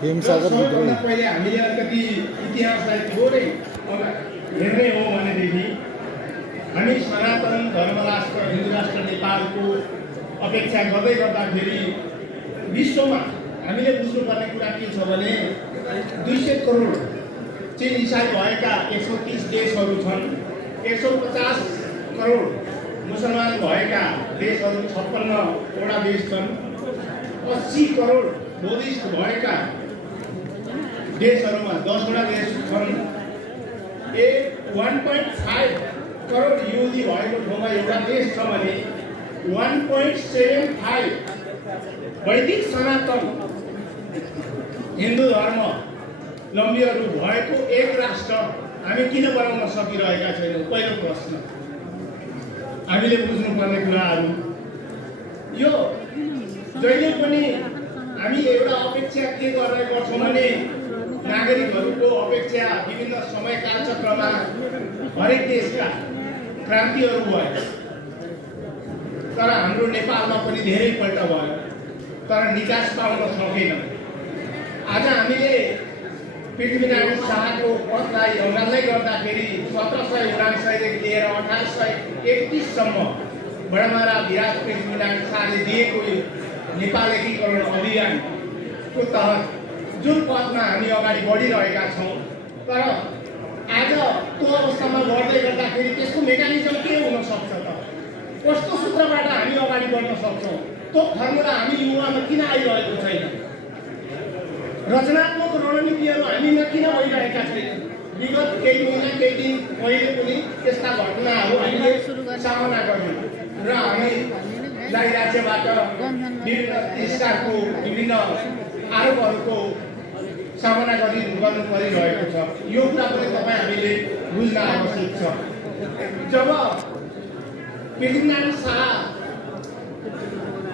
सबैभन्दा पहिले हामीले अलिकति इतिहासलाई थोरै हेर्ने हो भनेदेखि हामी सनातन धर्मराष्ट्र हिन्दू राष्ट्र नेपालको अपेक्षा गर्दै गर्दाखेरि विश्वमा हामीले बुझ्नुपर्ने कुरा के छ भने 200 करोड चीन इसाई भएका 130 देशहरू छन्। 150 करोड मुसलमान भएका देशहरू 56वटा देश छन्। 80 करोड बुद्धिस्ट भएका देशहरूमा 10वटा देश छन्। 1.5 करोड युदी भएको ठाउँमा एउटा देश छ भने 1.75 वैदिक सनातन हिन्दू धर्मावलम्बीहरू भएको एक राष्ट्र हामी किन बनाउन सकिरहेका छैनौँ? पहिलो प्रश्न हामीले बुझ्नुपर्ने कुराहरू यो। जहिले पनि हामी एउटा अपेक्षा के गर्ने गर्छौँ भने नागरिकहरूको अपेक्षा विभिन्न समय कालचक्रमा हरेक देशका क्रान्तिहरू भयो, तर हाम्रो नेपालमा पनि धेरैपल्ट भयो, तर निकास पाउन सकेन। आज हामीले पृथ्वीनारायण शाहको पदलाई अँगाल्दै गर्दाखेरि 1779 देखि लिएर 1831 सम्म बडामारा विराज पृथ्वीनारायण शाहले दिएको नेपाल एकीकरण अभियानको तहत जुन पदमा हामी अगाडि बढिरहेका छौँ, तर आजको अवस्थामा बढ्दै गर्दाखेरि त्यसको मेकानिजम के हुन सक्छ त? कस्तो सूत्रबाट हामी अगाडि बढ्न सक्छौँ? त्यो फर्मुला हामी युवामा किन आइरहेको छैन? रचनात्मक रणनीतिहरू हामीमा किन भइरहेका छैनन्? विगत केही महिना केही दिन पहिले पनि त्यस्ता घटनाहरू हामीले सामना गर्यौँ र हामीलाई राज्यबाट विभिन्न तिरस्कारको विभिन्न आरोपहरूको सामना गर्नु परिरहेको छ। यो कुरा पनि तपाईँ हामीले बुझ्न आवश्यक छ। जब पृथ्वीनारायण शाह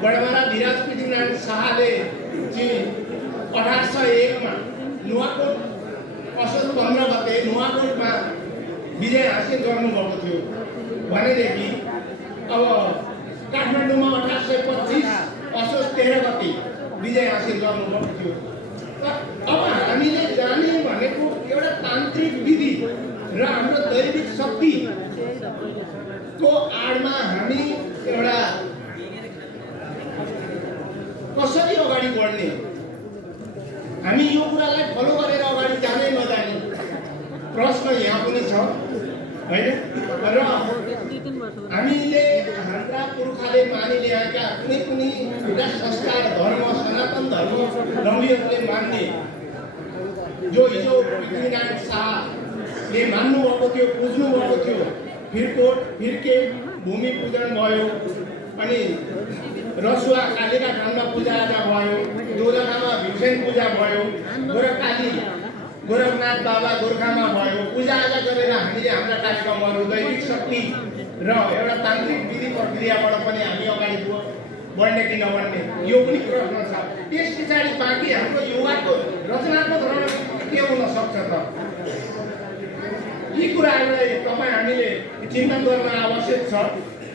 बडामारा विराज पृथ्वीनारायण शाहले चाहिँ 1801 मा नुवाकोट असोज 15 गते नुवाकोटमा विजय हासिल गर्नुभएको थियो भनेदेखि अब काठमाडौँमा 1825 असोज 13 गते विजय हासिल गर्नुभएको थियो। अब हामीले जाने भनेको एउटा तान्त्रिक विधि र हाम्रो दैविक शक्तिको आडमा हामी एउटा कसरी अगाडि बढ्ने, हामी यो कुरालाई फलो गरेर अगाडि जाने नजाने प्रश्न यहाँ पनि छ हैन? र हामीले हाम्रा पुर्खाले मानिल्याएका कुनै कुनै एउटा संस्कार धर्म सनातन धर्मावलम्बीहरूले मान्ने जो हिजो पृथ्वीनारायण शाहले मान्नुभएको थियो, बुझ्नुभएको थियो, फिरकोट फिर्के भूमि पूजन भयो, अनि रसुवा कालीका ठाउँमा पूजाआजा भयो, दोलखामा भीमसेन पूजा भयो, गोरखकाली गोरखनाथ बाबा गोर्खामा भयो, पूजाआजा गरेर हामीले हाम्रा कार्यक्रमहरू दैविक शक्ति र एउटा तान्त्रिक विधि प्रक्रियाबाट पनि हामी अगाडि बढ्ने कि नबढ्ने यो पनि प्रश्न छ। त्यस पछाडि बाँकी हाम्रो युवाको रचनात्मक रणनीति के हुन सक्छ त? यी कुराहरूलाई तपाईँ हामीले चिन्तन गर्न आवश्यक छ।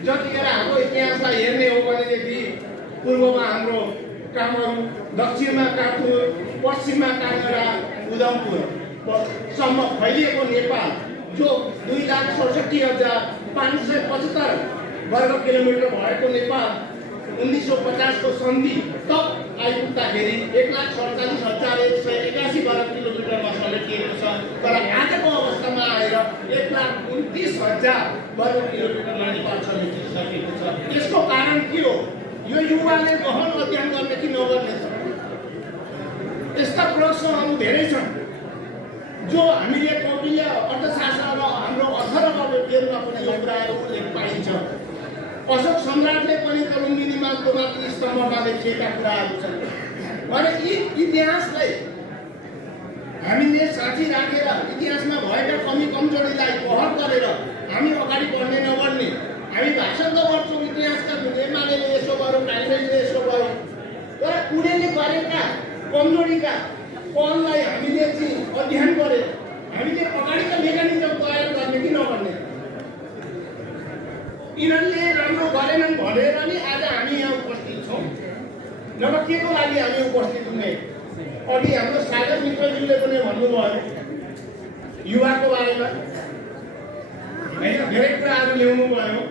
जतिखेर हाम्रो इतिहासलाई हेर्ने हो भनेदेखि पूर्वमा हाम्रो कामहरू, दक्षिणमा काठमाडौँ, पश्चिममा काङ्गडा उधमपुरसम्म फैलिएको नेपाल जो 2,67,575 वर्ग किलोमिटर भएको नेपाल 1950 को सन्धि तक आइपुग्दाखेरि 1,47,181 वर्ग किलोमिटरमा समेटिएको छ। तर आजको अवस्थामा आएर 1,29,000 वर्ग किलोमिटरमा नेपाल समेटिसकेको छ। यसको कारण के हो? यो युवाले गहन अध्ययन गर्ने कि नगर्ने छ? यस्ता प्रश्नहरू धेरै छन् जो हामीले कौटिल्य अर्थशास्त्र र हाम्रो अर्थव्यवस्थामा पनि यो कुराहरू उल्लेख पाइन्छ। अशोक सम्राटले पनि त लुम्बिनीमा तोमाथि स्तम्भमा लेखिएका कुराहरू छन्। अनि यी इतिहासलाई हामीले साथी राखेर इतिहासमा भएका कमी कमजोरीलाई पहल गरेर हामी अगाडि बढ्ने नबढ्ने, हामी भाषण त गर्छौँ इतिहासका एमालेले यसो गर्यो, काङ्ग्रेसले यसो गर्यो, तर उनीहरूले गरेका कमजोरीका पहललाई हामीले चाहिँ अध्ययन गरेर हामीले अगाडिका मेकानिजम तयार गर्ने कि नगर्ने? यिनीहरूले राम्रो गरेनन् भनेर नि आज हामी यहाँ उपस्थित छौँ। नभए के को लागि हामी उपस्थित हुने? अघि हाम्रो सागर मित्रज्यूले पनि भन्नुभयो युवाको बारेमा होइन, धेरै कुराहरू ल्याउनु भयो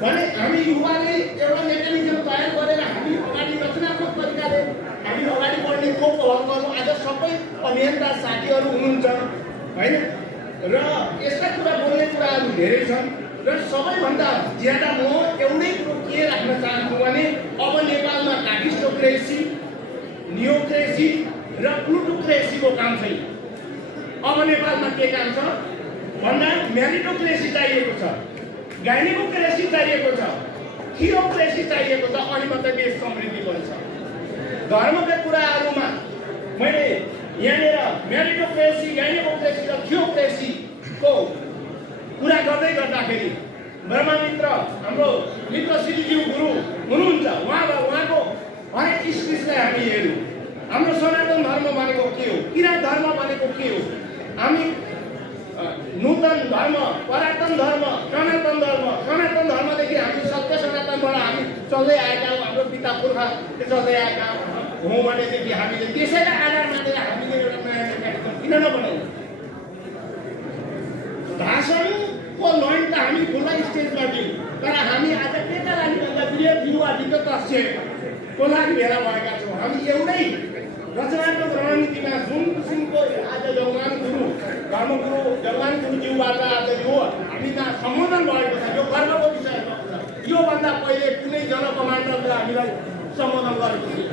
भने हामी युवाले एउटा मेकानिजम तयार गरेर हामी अगाडि रचनात्मक तरिकाले हामी अगाडि बढ्ने को पहल गर्नु। आज सबै अभियन्ता साथीहरू हुनुहुन्छ होइन, र यस्ता कुरा बोल्ने कुराहरू धेरै छन् र सबैभन्दा ज्यादा म एउटै कुरो के राख्न चाहन्छु भने अब नेपालमा काटिस्टोक्रेसी, नियोक्रेसी र प्लुटोक्रेसीको काम छैन। अब नेपालमा के काम छ भन्दा मेरिटोक्रेसी चाहिएको छ, गाइनेकोक्रेसी चाहिएको छ, थियोक्रेसी चाहिएको छ, अनि मात्रै देश समृद्धि बन्छ। धर्मका कुराहरूमा मैले यहाँनिर मेरिटोक्रेसी, गाइनेकोक्रेसी र थियोक्रेसीको कुरा गर्दै गर्दाखेरि ब्रह्ममित्र हाम्रो मित्र श्रीज्यू गुरु हुनुहुन्छ, उहाँको हरेक स्पिचलाई हामी हेरौँ। हाम्रो सनातन धर्म भनेको के हो, किराँत धर्म भनेको के हो, हामी नूतन धर्म, पुरातन धर्म, सनातन धर्म, सनातन धर्मदेखि हामी सत्य सनातनबाट हामी चल्दै आएका हौँ, हाम्रो पिता पुर्खाले चल्दै आएका हौँ भनेदेखि हामीले त्यसैलाई आधार मानेर हामीले एउटा नयाँ कार्यक्रम किन नबनाउनु। भाषणको लैन त हामी खुल्ला स्टेजमा दियौँ, तर हामी आज केका लागि भन्दा वृहत युवा विगत को लागि भेला भएका छौँ। हामी एउटै रचनात्मक रणनीतिमा जुन किसिमको आज जगमान गुरु धर्मगुरु जगमान गुरुज्यूबाट आज यो हामीमा सम्बोधन भएको छ, यो गर्वको विषय छ। योभन्दा पहिले कुनै जन कमान्डरले हामीलाई सम्बोधन गरेको थिएन।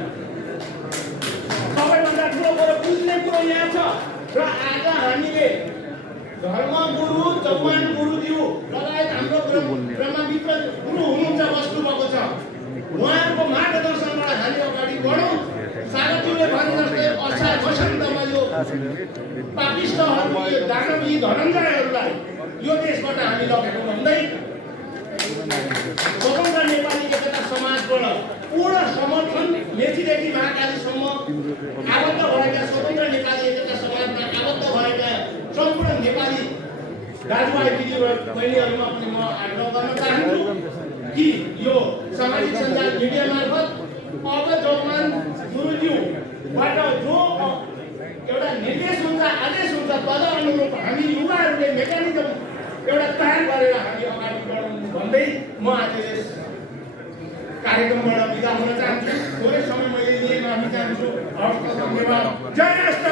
सबैभन्दा ठुलो कुरो बुझ्ने कुरो यहाँ छ र आज हामीले धर्मगुरु जगमान गुरुज्यू लगायत हाम्रो ब्रह्ममित्र गुरु हुनुहुन्छ, बस्नुभएको छ, उहाँहरूको मार्गदर्शनबाट हामी अगाडि बढौँ। सागरज्यूले भने जस्तै असार वसन्तमा यो पापिष्टहरू, यो दानवी धनञ्जयहरूलाई यो देशबाट हामी लगेको भन्दै स्वतन्त्र नेपाली एकता समाजबाट पूर्ण समर्थन मेचीदेखि महाकालीसम्म आबद्ध भएका स्वतन्त्र नेपाली एकता समाजमा आबद्ध भएका सम्पूर्ण नेपाली दाजुभाइ दिदीबहिनीहरूमा पनि म आग्रह गर्न चाहन्छु कि यो सामाजिक सञ्जाल मिडिया मार्फत अब जगमान गुरुज्यूबाट जो एउटा निर्देश हुन्छ, आदेश हुन्छ, तदनुरूप हामी युवाहरूले मेकानिजम एउटा तयार गरेर हामी अगाडि बढाउनु भन्दै म आज यस कार्यक्रमबाट बिदा हुन चाहन्छु। थोरै समय मैले लिएँ, माफी चाहन्छु। हवस्, धन्यवाद। जय राष्ट्र।